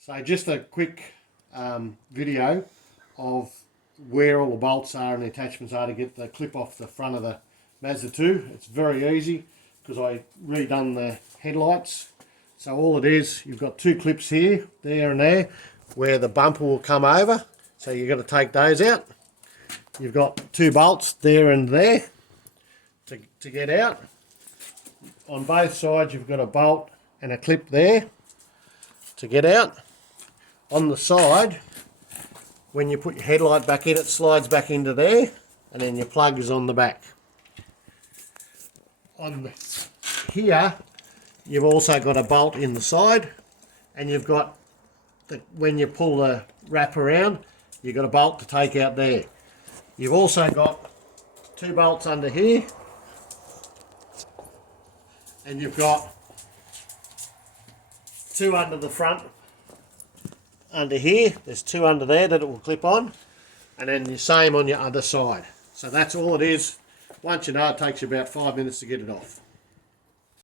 So just a quick video of where all the bolts are and the attachments are to get the clip off the front of the Mazda 2. It's very easy because I redone the headlights. So all it is, you've got two clips here, there and there, where the bumper will come over. So you've got to take those out. You've got two bolts there and there to get out. On both sides you've got a bolt and a clip there to get out. On the side, when you put your headlight back in, it slides back into there, and then your plug is on the back. On here, you've also got a bolt in the side, and you've got, when you pull the wrap around, you've got a bolt to take out there. You've also got two bolts under here, and you've got two under the front. Under here, there's two under there that it will clip on, and then the same on your other side. So that's all it is. Once you know, it takes you about 5 minutes to get it off.